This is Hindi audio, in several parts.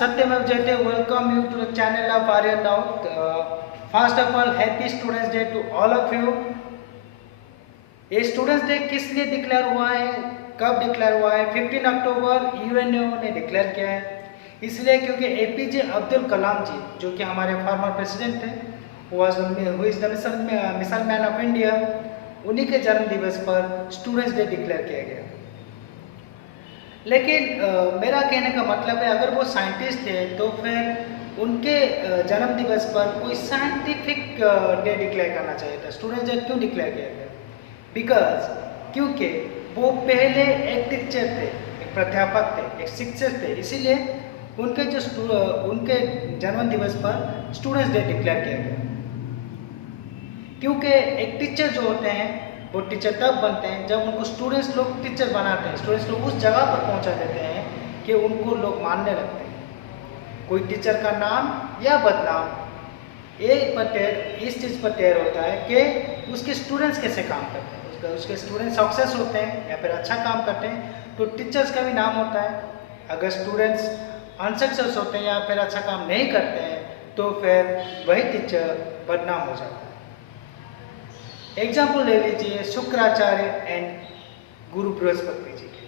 Satyam Jayate, welcome you to the channel of Aryan Out. First of all, happy Students Day to all of you. ये स्टूडेंट्स डे किस लिए डिक्लेयर हुआ है, कब डिक्लेयर हुआ है? 15 अक्टूबर यूएनओ ने डिक्लेयर किया है। इसलिए क्योंकि एपीजे अब्दुल कलाम जी, जो कि हमारे फॉर्मर प्रेसिडेंट थे, who is the missile man of India, उन्हीं के जन्म दिवस पर स्टूडेंट्स डे डिक्लेयर किया गया। लेकिन मेरा कहने का मतलब है, अगर वो साइंटिस्ट थे तो फिर उनके जन्म दिवस पर कोई साइंटिफिक डे डिक्लेयर करना चाहिए था। स्टूडेंट्स डे क्यों डिक्लेयर किया गया? बिकॉज क्योंकि वो पहले एक टीचर थे, एक प्राध्यापक थे, एक शिक्षक थे, इसीलिए उनके जन्म दिवस पर स्टूडेंट्स डे डिक्लेयर किया गया। क्योंकि एक टीचर जो होते हैं वो टीचर तब बनते हैं जब उनको स्टूडेंट्स लोग टीचर बनाते हैं, स्टूडेंट्स लोग उस जगह पर पहुंचा देते हैं कि उनको लोग मानने लगते हैं। कोई टीचर का नाम या बदनाम इस चीज़ पर तैयार होता है कि उसके स्टूडेंट्स कैसे काम करते हैं, उसके स्टूडेंट्स सक्सेस होते हैं या फिर अच्छा काम करते हैं तो टीचर्स का भी नाम होता है। अगर स्टूडेंट्स अनसक्सेस होते हैं या फिर अच्छा काम नहीं करते हैं तो फिर वही टीचर बदनाम हो जाता है। एग्जाम्पल ले लीजिए शुक्राचार्य एंड गुरु बृहस्पति जी के।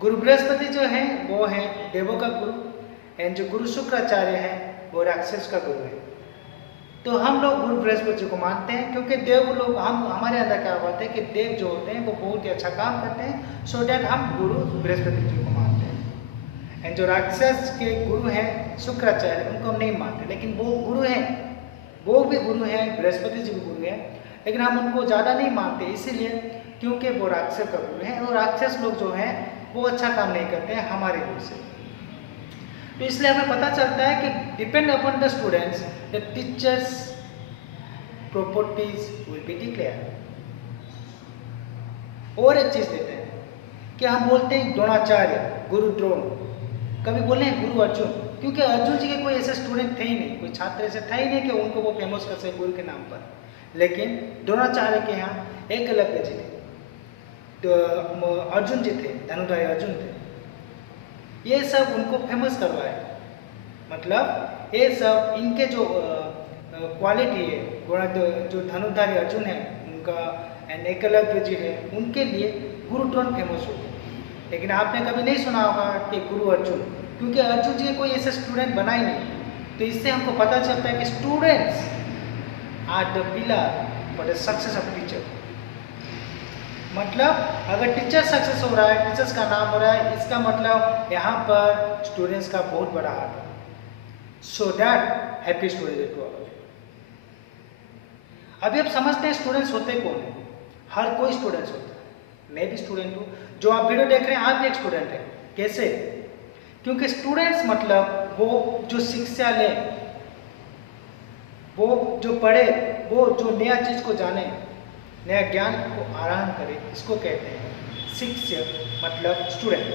गुरु बृहस्पति जो है वो है देवों का गुरु, एंड जो गुरु शुक्राचार्य है वो राक्षस का गुरु है। तो हम लोग गुरु बृहस्पति जी को मानते हैं क्योंकि देव लोग, हमारे अंदर क्या होता है कि देव जो होते हैं वो बहुत ही अच्छा काम करते हैं, सो डैट हम गुरु बृहस्पति जी को मानते हैं। एंड जो राक्षस के गुरु हैं शुक्राचार्य, उनको हम नहीं मानते, लेकिन वो गुरु हैं, वो भी गुरु हैं, बृहस्पति जी भी गुरु हैं, लेकिन हम उनको ज़्यादा नहीं मानते इसीलिए क्योंकि वो राक्षस का गुरु है और राक्षस लोग जो हैं वो अच्छा काम नहीं करते हैं हमारे गुरु से। तो इसलिए हमें पता चलता है कि depend upon the students the teachers properties will be declare. और एक चीज़ देते हैं कि हम बोलते हैं द्रोणाचार्य, गुरु द्रोण, कभी बोले हैं गुरु अर्जुन, क्योंकि अर्जुन जी के कोई ऐसे स्टूडेंट थे ही नहीं, कोई छात्र ऐसे था ही नहीं कि उनको वो फेमस कर सके गुरु के नाम पर। लेकिन द्रोणाचार्य के यहाँ एकलव्य जी थे, तो अर्जुन जी थे, धनुधारी अर्जुन थे, ये सब उनको फेमस करवाए। मतलब ये सब इनके जो क्वालिटी है, जो धनुधारी अर्जुन है उनका एंड एकलव्य जी है, उनके लिए गुरु द्रोण फेमस हो गए। लेकिन आपने कभी नहीं सुना होगा कि गुरु अर्जुन, क्योंकि अर्जुन जी कोई ऐसे स्टूडेंट बना ही नहीं। तो इससे हमको पता चलता है कि students are the pillar for the success of teacher. मतलब अगर टीचर सक्सेस हो रहा है, टीचर्स का नाम हो रहा है, इसका मतलब यहाँ पर स्टूडेंट्स का बहुत बड़ा हाथ है। So that happy student to all. अभी आप समझते हैं स्टूडेंट्स होते कौन है? हर कोई स्टूडेंट्स होता है, मैं भी स्टूडेंट हूँ, जो आप वीडियो देख रहे हैं आप भी एक स्टूडेंट हैं। कैसे? क्योंकि स्टूडेंट्स मतलब वो जो शिक्षा ले, वो जो पढ़े, वो जो नया चीज़ को जाने, नया ज्ञान को आराम करे, इसको कहते हैं शिक्षक, मतलब स्टूडेंट।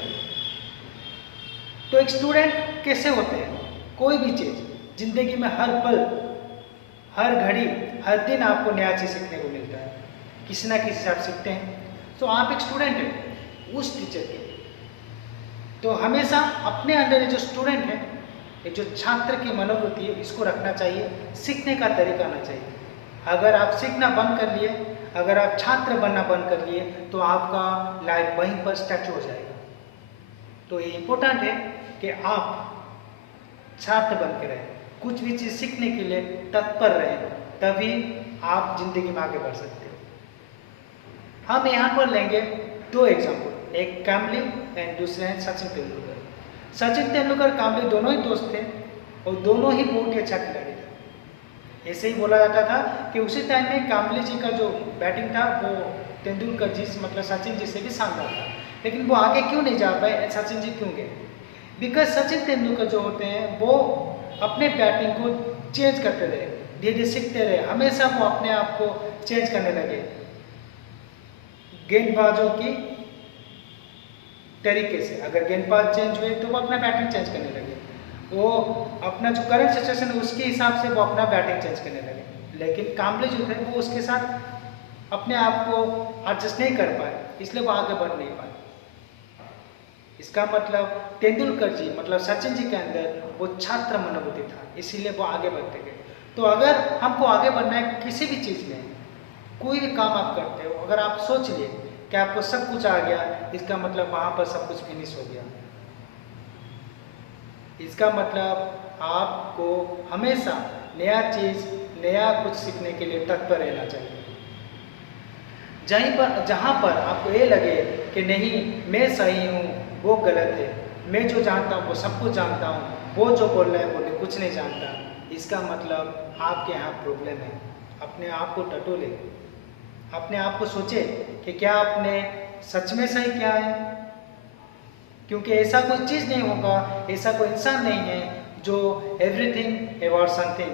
तो एक स्टूडेंट कैसे होते हैं? कोई भी चीज़ जिंदगी में हर पल, हर घड़ी, हर दिन आपको नया चीज़ सीखने को मिलता है, किसी ना किसी से आप सीखते हैं। तो आप एक स्टूडेंट हैं उस टीचर के। तो हमेशा अपने अंदर जो स्टूडेंट है, ये जो छात्र की मनोवृत्ति है, इसको रखना चाहिए, सीखने का तरीका आना चाहिए। अगर आप सीखना बंद कर लिए, अगर आप छात्र बनना बंद कर लिए तो आपका लाइफ वहीं पर स्टैचू हो जाएगा। तो ये इम्पोर्टेंट है कि आप छात्र बन के रहें, कुछ भी चीज़ सीखने के लिए तत्पर रहें, तभी आप जिंदगी में आगे बढ़ सकते हो। हम यहाँ पर लेंगे दो एग्जाम्पल, एक कामली एंड दूसरे हैं सचिन तेंदुलकर। सचिन तेंदुलकर, कामली दोनों ही दोस्त थे और दोनों ही बहुत ही अच्छा खिलाड़ी थे। ऐसे ही बोला जाता था कि उसी टाइम में कामली जी का जो बैटिंग था वो तेंदुलकर जी मतलब सचिन जी से भी शानदार था। लेकिन वो आगे क्यों नहीं जा पाए, सचिन जी क्यों गए? बिकॉज सचिन तेंदुलकर जो होते हैं वो अपने बैटिंग को चेंज करते रहे, धीरे धीरे सीखते रहे, हमेशा वो अपने आप को चेंज करने लगे गेंदबाजों की तरीके से। अगर गेंदबाज चेंज हुए तो वो अपना बैटिंग चेंज करने लगे, वो अपना जो करंट सिचुएशन है उसके हिसाब से वो अपना बैटिंग चेंज करने लगे। लेकिन कामले जो थे वो उसके साथ अपने आप को एडजस्ट नहीं कर पाए, इसलिए वो आगे बढ़ नहीं पाए। इसका मतलब तेंदुलकर जी मतलब सचिन जी के अंदर वो छात्र मनोवृत्ति था, इसीलिए वो आगे बढ़ते गए। तो अगर हमको आगे बढ़ना है किसी भी चीज़ में, कोई भी काम आप करते हो, अगर आप सोच लिए कि आपको सब कुछ आ गया, इसका मतलब वहाँ पर सब कुछ फिनिश हो गया। इसका मतलब आपको हमेशा नया चीज़, नया कुछ सीखने के लिए तत्पर रहना चाहिए। जहाँ पर आपको ये लगे कि नहीं मैं सही हूँ, वो गलत है, मैं जो जानता हूँ वो सब कुछ जानता हूँ, वो जो बोल रहा है वो कुछ नहीं जानता, इसका मतलब आपके यहाँ प्रॉब्लम है। अपने आप को टटोले, अपने आप को सोचे कि क्या आपने सच में सही किया है, क्योंकि ऐसा कोई चीज़ नहीं होगा, ऐसा कोई इंसान नहीं है जो एवरीथिंग अबाउट समथिंग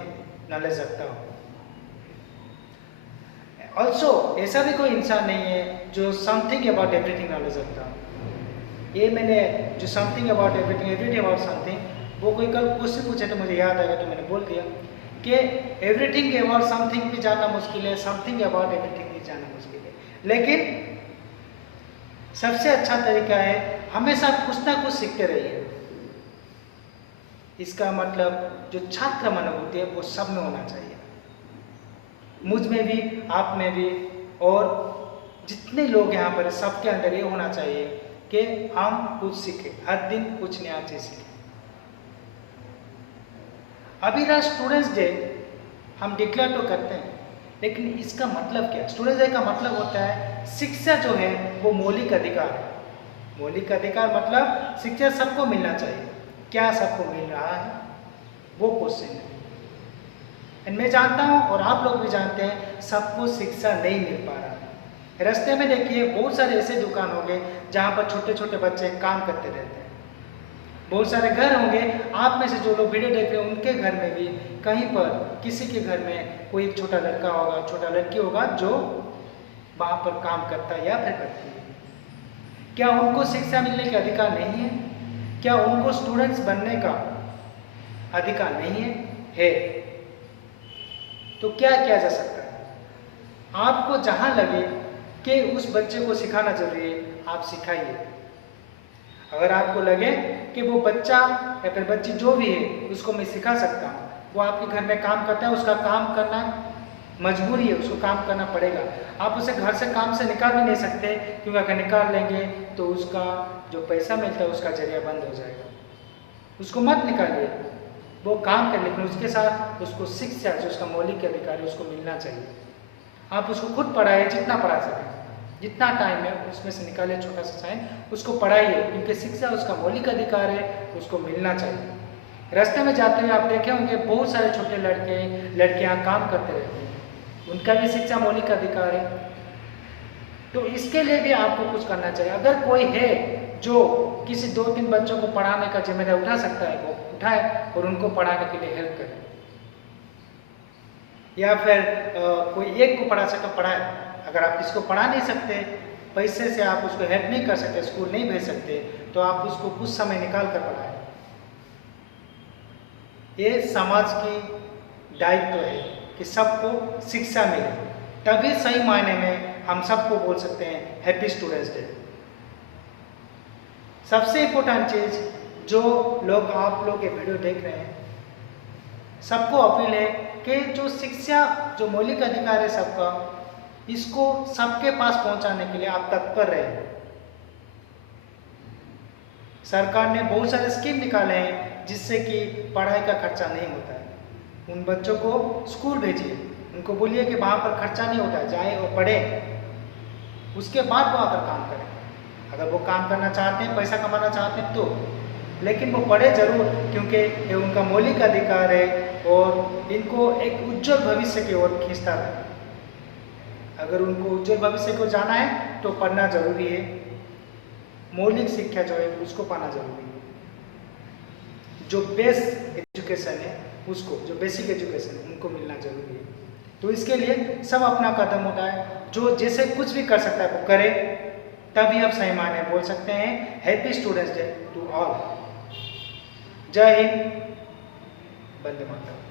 नॉलेज रखता हो। ऑल्सो ऐसा भी कोई इंसान नहीं है जो समथिंग अबाउट एवरीथिंग नॉलेज रखता हो। ये मैंने जो something about everything, everything about something, वो कोई कल क्वेश्चन पूछे तो मुझे याद आएगा तो मैंने बोल दिया कि एवरीथिंग अबाउट समथिंग भी जानना मुश्किल है, समथिंग अबाउट एवरीथिंग भी जानना मुश्किल है। लेकिन सबसे अच्छा तरीका है हमेशा कुछ ना कुछ सीखते रहिए। इसका मतलब जो छात्र मनोवृत्ति है वो सब में होना चाहिए, मुझ में भी, आप में भी, और जितने लोग यहाँ पर सबके अंदर ये होना चाहिए कि हम कुछ सीखें, हर दिन कुछ नया चीज सीखें। अभी रहा स्टूडेंट्स डे, हम डिक्लेयर तो करते हैं, लेकिन इसका मतलब क्या? स्टूडेंट्स डे का मतलब होता है शिक्षा जो है वो मौलिक अधिकार है। मौलिक अधिकार मतलब शिक्षा सबको मिलना चाहिए। क्या सबको मिल रहा है, वो क्वेश्चन है। मैं जानता हूँ और आप लोग भी जानते हैं सबको शिक्षा नहीं मिल पा रहा है। रास्ते में देखिए बहुत सारे ऐसे दुकान होंगे जहाँ पर छोटे छोटे बच्चे काम करते रहते हैं। बहुत सारे घर होंगे, आप में से जो लोग वीडियो देख रहे हैं उनके घर में भी कहीं पर किसी के घर में कोई एक छोटा लड़का होगा, छोटा लड़की होगा जो वहाँ पर काम करता है या फिर करती है। क्या उनको शिक्षा मिलने का अधिकार नहीं है? क्या उनको स्टूडेंट्स बनने का अधिकार नहीं है? है। तो क्या किया जा सकता है? आपको जहाँ लगे कि उस बच्चे को सिखाना जरूरी है, आप सिखाइए। अगर आपको लगे कि वो बच्चा या फिर बच्ची जो भी है उसको मैं सिखा सकता हूँ, वो आपके घर में काम करता है, उसका काम करना मजबूरी है, उसको काम करना पड़ेगा। आप उसे घर से काम से निकाल भी नहीं सकते, क्योंकि अगर निकाल लेंगे तो उसका जो पैसा मिलता है उसका जरिया बंद हो जाएगा। उसको मत निकालिए, वो काम कर, लेकिन उसके साथ उसको शिक्षा जो उसका मौलिक अधिकार है उसको मिलना चाहिए। आप उसको खुद पढ़ाइए, जितना पढ़ा सकें, जितना टाइम है उसमें से निकालिए छोटा सा टाइम, उसको पढ़ाइए, क्योंकि शिक्षा उसका मौलिक अधिकार है, उसको मिलना चाहिए। रास्ते में जाते हुए आप देखे होंगे बहुत सारे छोटे लड़के लड़कियां काम करते रहते हैं, उनका भी शिक्षा मौलिक अधिकार है। तो इसके लिए भी आपको कुछ करना चाहिए। अगर कोई है जो किसी 2-3 बच्चों को पढ़ाने का जिम्मेदारी उठा सकता है, वो उठाए और उनको पढ़ाने के लिए हेल्प करे, या फिर कोई एक को पढ़ा सके पढ़ाए। अगर आप किसी को पढ़ा नहीं सकते, पैसे से आप उसको हेल्प नहीं कर सकते, स्कूल नहीं भेज सकते, तो आप उसको कुछ समय निकाल कर पढ़ाएं। ये समाज की दायित्व है कि सबको शिक्षा मिले, तभी सही मायने में हम सबको बोल सकते हैं हैप्पी स्टूडेंट्स डे। सबसे इम्पोर्टेंट चीज जो लोग आप लोग ये वीडियो देख रहे हैं, सबको अपील है कि जो शिक्षा जो मौलिक अधिकार है सबका, इसको सबके पास पहुंचाने के लिए आप तत्पर रहें। सरकार ने बहुत सारे स्कीम निकाले हैं जिससे कि पढ़ाई का खर्चा नहीं होता है। उन बच्चों को स्कूल भेजिए, उनको बोलिए कि वहाँ पर खर्चा नहीं होता है, जाए और पढ़ें, उसके बाद वो आकर काम करें। अगर वो काम करना चाहते हैं, पैसा कमाना चाहते हैं तो, लेकिन वो पढ़े जरूर, क्योंकि ये उनका मौलिक अधिकार है और इनको एक उज्जवल भविष्य की ओर खींचता है। अगर उनको उज्जवल भविष्य को जाना है तो पढ़ना जरूरी है, मौलिक शिक्षा जो है उसको पाना जरूरी है। जो बेस एजुकेशन है उसको, जो बेसिक एजुकेशन है उनको मिलना जरूरी है। तो इसके लिए सब अपना कदम उठाए, जो जैसे कुछ भी कर सकता है वो करे, तभी हम सही मायने बोल सकते हैं happy students day to all. जय हिंद, वंदे मातरम।